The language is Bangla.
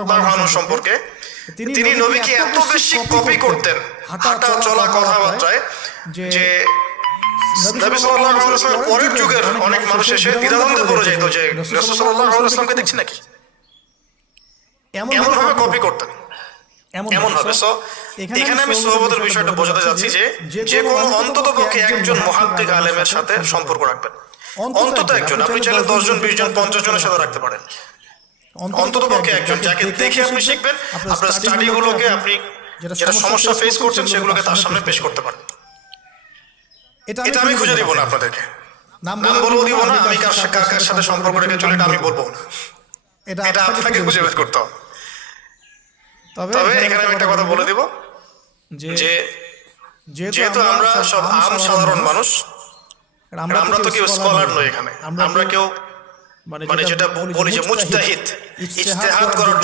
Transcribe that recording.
রাদিয়াল্লাহু আনহু সম্পর্কে, তিনি নবীকে এত বেশি কপি করতেন হাঁটা চলা কথাবার্তায় যে নবী সাল্লাল্লাহু আলাইহি ওয়াসাল্লামের পরের যুগের অনেক মানুষ এসে দ্বিধাদ্বন্দ্বে পড়ে যেত যে রাসূল সাল্লাল্লাহু আলাইহি ওয়াসাল্লামকে দেখছি নাকি, এমনভাবে কপি করতেন এমনভাবে। সো এখানে আমি সোহবতের বিষয়টা বোঝাতে যাচ্ছি যে যে কোনো অন্ততপক্ষে একজন মুহাদ্দিস আলেমের সাথে সম্পর্ক রাখবেন, অন্তত একজন। আপনি চাইলে 10 জন 20 জন 50 জনের সাথে রাখতে পারেন, অন্ততপক্ষে একজন যাকে দেখে আপনি শিখবেন, আপনার স্টাডিগুলোকে আপনি যেটা সমস্যা ফেস করছেন সেগুলোকে তার সামনে পেশ করতে পারেন। এটা আমি খুঁজে দিব না আপনাদেরকে, নাম বলেও দিব না, আমি কার সাথে সম্পর্ক রেখে চলে এটা আমি বলবো না, এটা আপনাকে খুঁজে বের করতে হবে। তবে এখানে আমি একটা কথা বলে দিব যে যেহেতু আমরা সব আম সাধারণ মানুষ, আমরা তো কেউ স্কলার নই, এখানে আমরা কেউ মানে যেটা বলি যে মুজতাহিদ, ইজতিহাদ করার